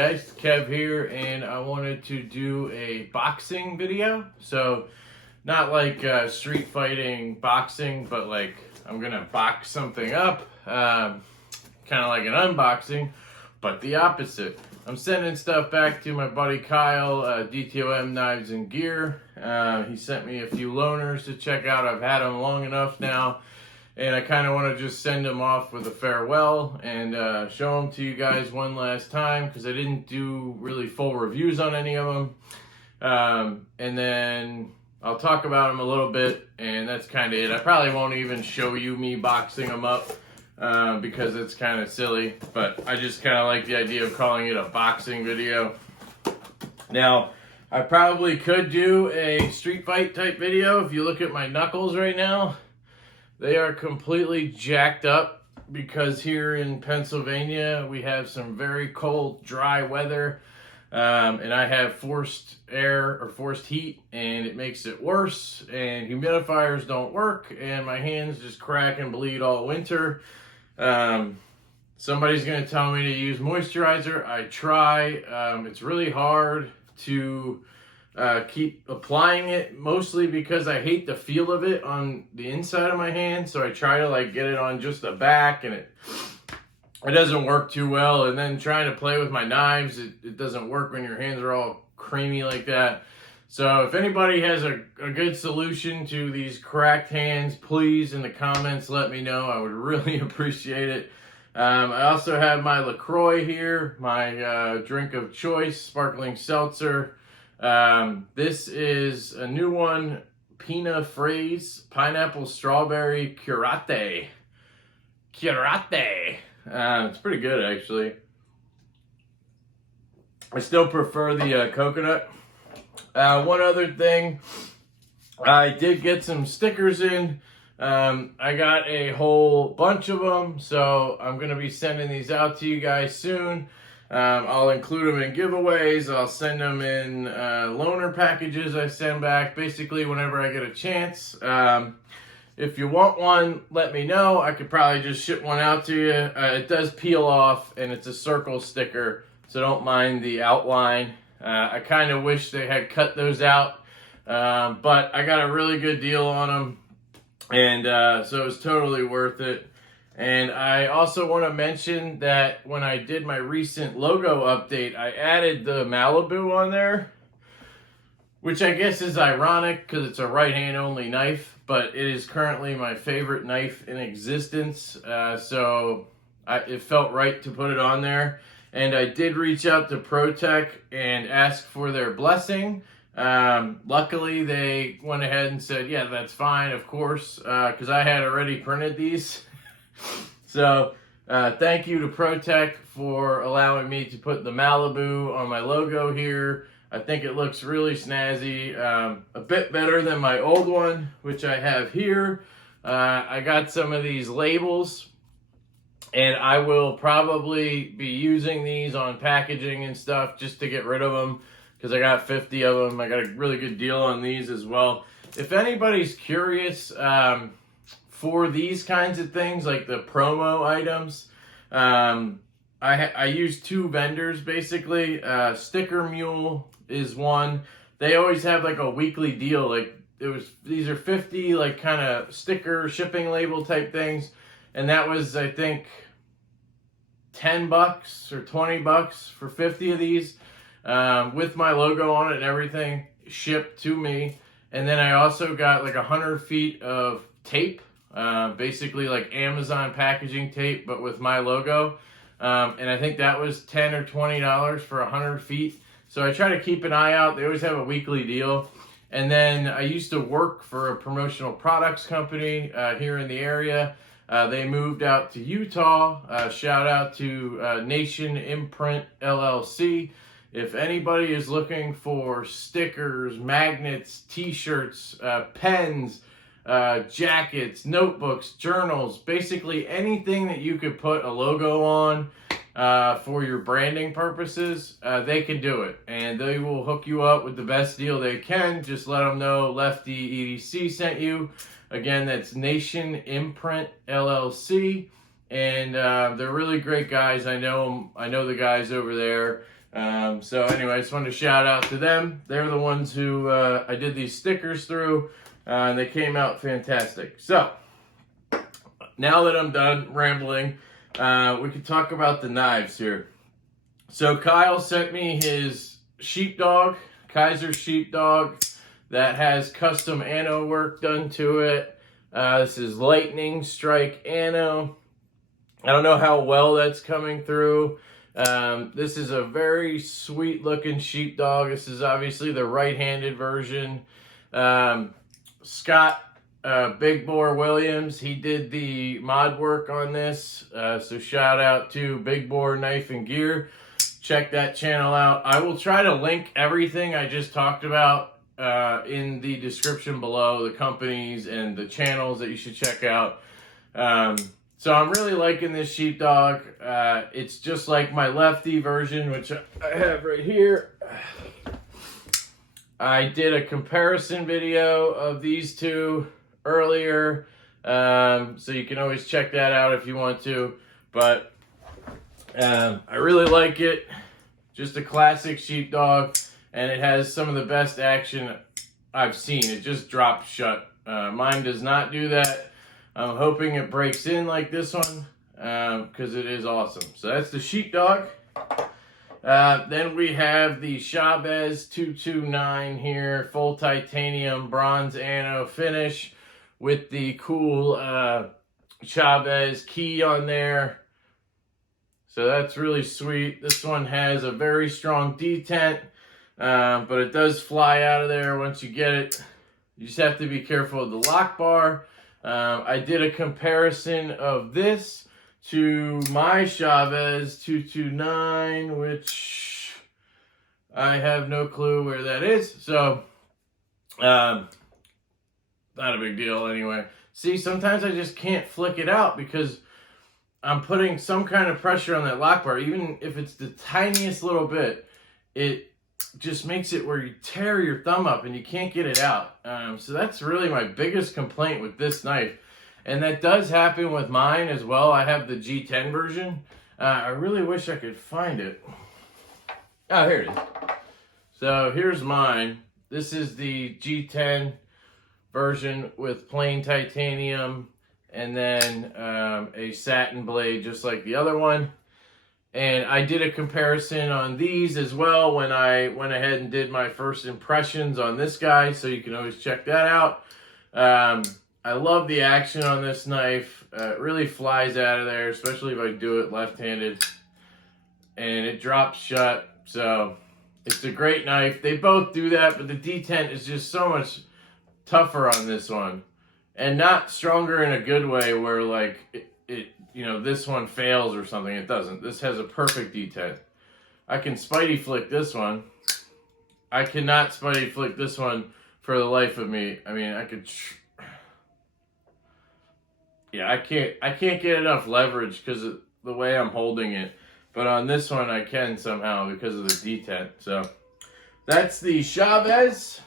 Guys, Kev here, and I wanted to do a boxing video. So not like street fighting boxing, but like I'm gonna box something up, kind of like an unboxing, but the opposite. I'm sending stuff back to my buddy Kyle, DTOM Knives and Gear. He sent me a few loaners to check out. I've had them long enough now, and I kind of want to just send them off with a farewell and show them to you guys one last time, because I didn't do really full reviews on any of them. And then I'll talk about them a little bit, and that's kind of it. I probably won't even show you me boxing them up because it's kind of silly, but I just kind of like the idea of calling it a boxing video. Now, I probably could do a street fight type video. If you look at my knuckles right now, they are completely jacked up because here in Pennsylvania we have some very cold, dry weather, and I have forced air or forced heat, and it makes it worse, and humidifiers don't work, and my hands just crack and bleed all winter. Somebody's going to tell me to use moisturizer. I try. It's really hard to keep applying it, mostly because I hate the feel of it on the inside of my hand. So I try to like get it on just the back, and it doesn't work too well. And then trying to play with my knives, it doesn't work when your hands are all creamy like that. So if anybody has a good solution to these cracked hands, please in the comments let me know. I would really appreciate it. I also have my LaCroix here, my drink of choice, sparkling seltzer. This is a new one, Pina Fraise Pineapple Strawberry Curate. It's pretty good, actually. I still prefer the coconut. One other thing, I did get some stickers in. I got a whole bunch of them, so I'm going to be sending these out to you guys soon. I'll include them in giveaways. I'll send them in loaner packages I send back, basically whenever I get a chance. If you want one, let me know. I could probably just ship one out to you. It does peel off, and it's a circle sticker, so don't mind the outline. I kind of wish they had cut those out, but I got a really good deal on them, and so it was totally worth it. And I also want to mention that when I did my recent logo update, I added the Malibu on there, which I guess is ironic because it's a right hand only knife, but it is currently my favorite knife in existence. So it felt right to put it on there. And I did reach out to ProTech and ask for their blessing. Luckily, they went ahead and said, yeah, that's fine, of course, because I had already printed these. So thank you to ProTech for allowing me to put the Malibu on my logo here. I think it looks really snazzy, a bit better than my old one, which I have here. I got some of these labels, and I will probably be using these on packaging and stuff just to get rid of them, because I got 50 of them. I got a really good deal on these as well. If anybody's curious, for these kinds of things, like the promo items, I use two vendors basically. Sticker Mule is one. They always have like a weekly deal. Like these are 50 like kind of sticker shipping label type things, and that was, I think, $10 or $20 for 50 of these, with my logo on it and everything, shipped to me. And then I also got like 100 feet of tape. Basically like Amazon packaging tape, but with my logo. And I think that was $10 or $20 for 100 feet. So I try to keep an eye out. They always have a weekly deal. And then I used to work for a promotional products company here in the area. They moved out to Utah. Shout out to Nation Imprint LLC. If anybody is looking for stickers, magnets, t-shirts, pens, jackets, notebooks, journals, basically anything that you could put a logo on for your branding purposes, they can do it, and they will hook you up with the best deal they can. Just let them know Lefty EDC sent you. Again, that's Nation Imprint LLC, and they're really great guys. I know them. I know the guys over there. So anyway, I just wanted to shout out to them. They're the ones who I did these stickers through, and they came out fantastic. So now that I'm done rambling, we can talk about the knives here. So Kyle sent me his sheepdog, Kaiser sheepdog, that has custom ano work done to it. This is lightning strike ano. I don't know how well that's coming through. This is a very sweet looking sheepdog. This is obviously the right-handed version. Scott Big Bore Williams, he did the mod work on this. So shout out to Big Bore Knife and Gear. Check that channel out. I will try to link everything I just talked about in the description below, the companies and the channels that you should check out. So I'm really liking this sheepdog. It's just like my lefty version, which I have right here. I did a comparison video of these two earlier, so you can always check that out if you want to. But I really like it. Just a classic sheepdog, and it has some of the best action I've seen. It just drops shut. Mine does not do that. I'm hoping it breaks in like this one, because it is awesome. So that's the sheepdog. Then we have the Chavez 229 here, full titanium bronze ano finish with the cool Chavez key on there. So that's really sweet. This one has a very strong detent, but it does fly out of there once you get it. You just have to be careful of the lock bar. I did a comparison of this to my Chavez 229, which I have no clue where that is. So, not a big deal anyway. See, sometimes I just can't flick it out because I'm putting some kind of pressure on that lock bar. Even if it's the tiniest little bit, it just makes it where you tear your thumb up and you can't get it out. So that's really my biggest complaint with this knife. And that does happen with mine as well. I have the G10 version. I really wish I could find it. Oh, here it is. So here's mine. This is the G10 version with plain titanium and then a satin blade just like the other one. And I did a comparison on these as well when I went ahead and did my first impressions on this guy, so you can always check that out. I love the action on this knife. It really flies out of there, especially if I do it left-handed. And it drops shut, so it's a great knife. They both do that, but the detent is just so much tougher on this one. And not stronger in a good way where, like, you know, this one fails or something. It doesn't. This has a perfect detent. I can Spidey flick this one. I cannot Spidey flick this one for the life of me. I mean, I could... Yeah, I can't get enough leverage because of the way I'm holding it. But on this one, I can somehow because of the detent. So, that's the Chavez.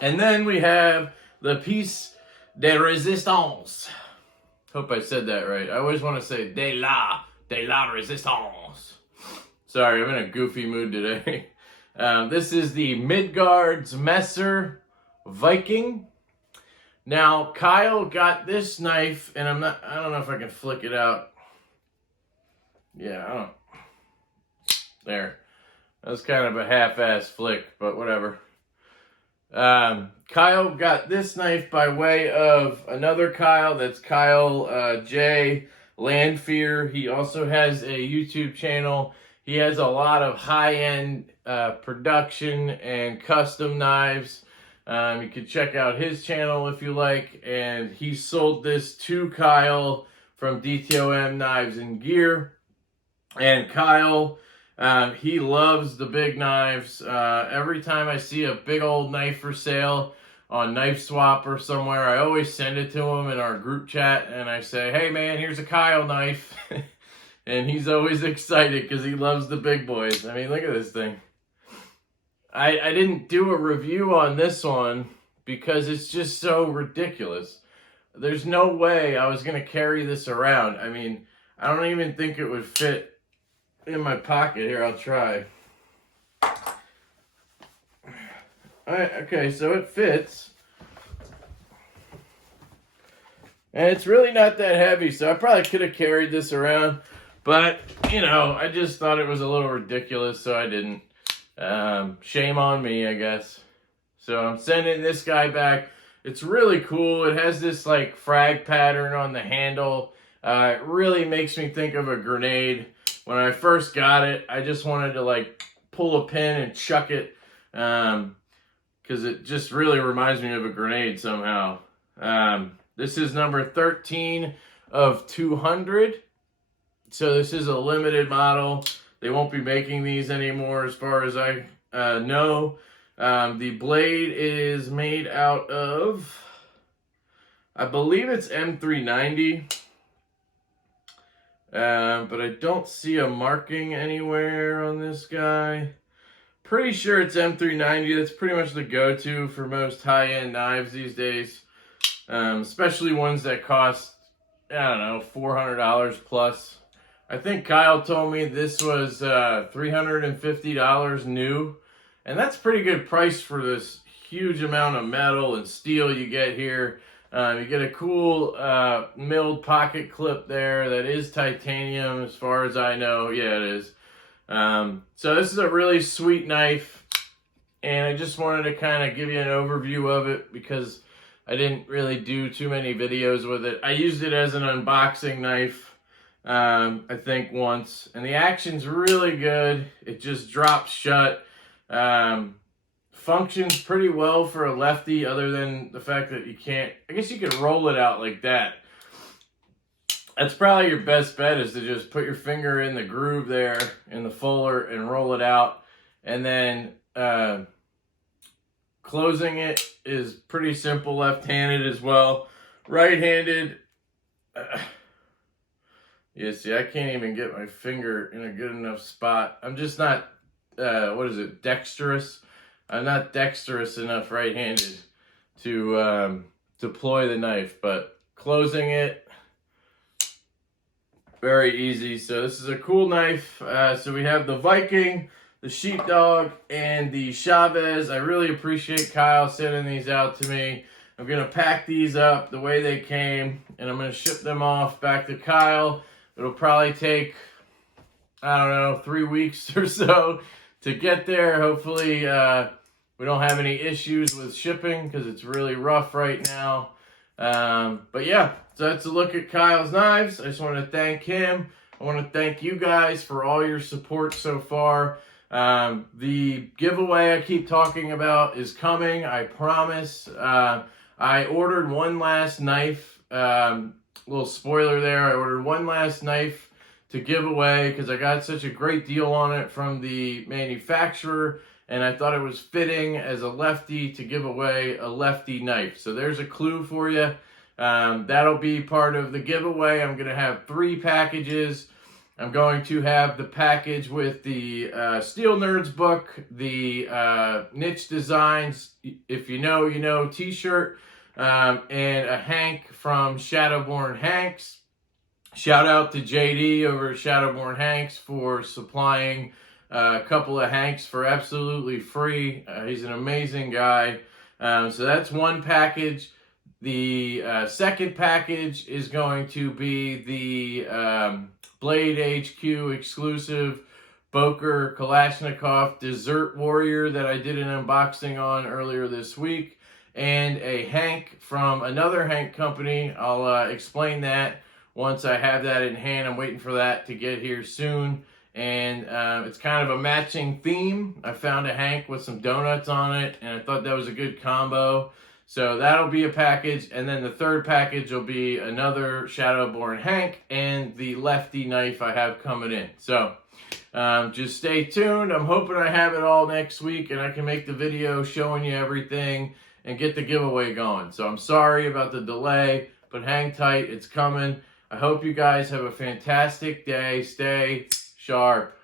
And then we have the piece de resistance. Hope I said that right. I always want to say de la resistance. Sorry, I'm in a goofy mood today. This is the Midgard's Messer Viking. Now, Kyle got this knife, and I don't know if I can flick it out. Yeah, I don't. There. That was kind of a half-ass flick, but whatever. Kyle got this knife by way of another Kyle. That's Kyle J. Landfear. He also has a YouTube channel. He has a lot of high-end production and custom knives. You can check out his channel if you like. And he sold this to Kyle from DTOM Knives and Gear. And Kyle... he loves the big knives. Every time I see a big old knife for sale on Knife Swap or somewhere, I always send it to him in our group chat, and I say, hey man, here's a Kyle knife. And he's always excited because he loves the big boys. I mean, look at this thing. I didn't do a review on this one because it's just so ridiculous. There's no way I was going to carry this around. I mean, I don't even think it would fit in my pocket here. I'll try. Alright, okay, so it fits. And it's really not that heavy, so I probably could have carried this around. But, you know, I just thought it was a little ridiculous, so I didn't. Shame on me, I guess. So I'm sending this guy back. It's really cool. It has this, like, frag pattern on the handle. It really makes me think of a grenade. When I first got it, I just wanted to, like, pull a pin and chuck it. Because it just really reminds me of a grenade somehow. This is number 13 of 200. So this is a limited model. They won't be making these anymore as far as I know. The blade is made out of, I believe it's M390. But I don't see a marking anywhere on this guy. Pretty sure it's M390. That's pretty much the go-to for most high-end knives these days. Especially ones that cost, I don't know, $400 plus. I think Kyle told me this was $350 new. And that's pretty good price for this huge amount of metal and steel you get here. You get a cool milled pocket clip there that is titanium as far as I know. Yeah, it is. So this is a really sweet knife. And I just wanted to kind of give you an overview of it because I didn't really do too many videos with it. I used it as an unboxing knife, I think once. And the action's really good. It just drops shut. Functions pretty well for a lefty other than the fact that you can't, I guess you could roll it out like that. That's probably your best bet, is to just put your finger in the groove there in the fuller and roll it out. And then closing it is pretty simple, left-handed as well. Right-handed, yeah, see, I can't even get my finger in a good enough spot. I'm just not, dexterous. I'm not dexterous enough right-handed to deploy the knife, but closing it, very easy. So this is a cool knife. So we have the Viking, the Sheepdog, and the Chavez. I really appreciate Kyle sending these out to me. I'm going to pack these up the way they came, and I'm going to ship them off back to Kyle. It'll probably take, I don't know, 3 weeks or so to get there. Hopefully we don't have any issues with shipping because it's really rough right now. But yeah, so that's a look at Kyle's knives. I just want to thank him. I want to thank you guys for all your support so far. The giveaway I keep talking about is coming, I promise. I ordered one last knife. Little spoiler there. I ordered one last knife to give away because I got such a great deal on it from the manufacturer, and I thought it was fitting as a lefty to give away a lefty knife. So there's a clue for you. That'll be part of the giveaway. I'm going to have 3 packages. I'm going to have the package with the Steel Nerds book, the Niche Designs, if you know, you know, t-shirt, and a Hank from Shadowborn Hanks. Shout out to JD over at Shadowborn Hanks for supplying a couple of Hanks for absolutely free. He's an amazing guy. So that's one package. The second package is going to be the Blade HQ exclusive Boker Kalashnikov Desert Warrior that I did an unboxing on earlier this week, and a Hank from another Hank company. I'll explain that once I have that in hand. I'm waiting for that to get here soon, and it's kind of a matching theme. I found a Hank with some donuts on it, and I thought that was a good combo. So that'll be a package, and then the third package will be another Shadowborn Hank and the lefty knife I have coming in. So just stay tuned. I'm hoping I have it all next week and I can make the video showing you everything and get the giveaway going. So I'm sorry about the delay, but hang tight, it's coming. I hope you guys have a fantastic day. Stay sharp.